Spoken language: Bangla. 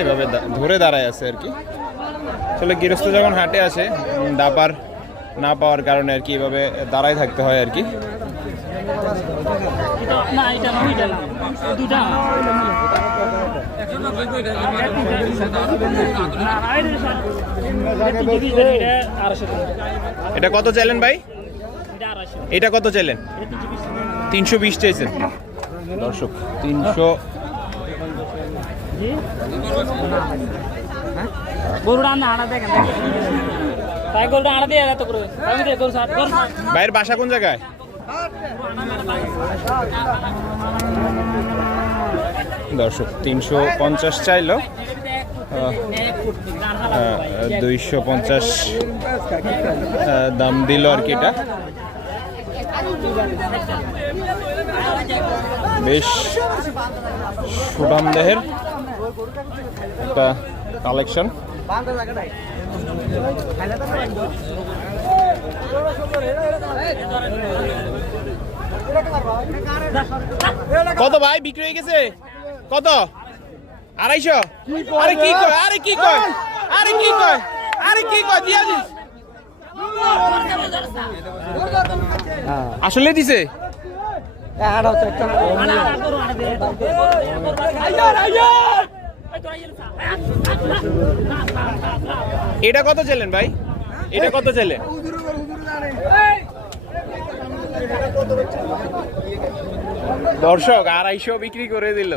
এইভাবে ধরে দাঁড়ায় আছে আর কি। আসলে গৃহস্থ যখন হাটে আসে দাপার না পাওয়ার কারণে আর কি এভাবে দাঁড়ায় থাকতে হয় আর কি। এটা কত চাইলেন ভাই? এটা কত চাইলেন? 320 চাইছেন দর্শক। 300 ভাইয়ের বাসা কোন জায়গায়? দর্শক 350 চাইলো, 250 দাম দিল আর কি। এটা বেশ সুঠাম দেহের একটা কালেকশন। কত ভাই বিক্রি হয়ে গেছে? কত? 250? আরে কি কয়, আরে কি কয়, আরে কি কয়, আরে কি কয় দিয়া দিস। আসলে দিছে? এটা কত চাইলেন ভাই? এটা কত চাইলেন? দর্শক 250 বিক্রি করে দিল।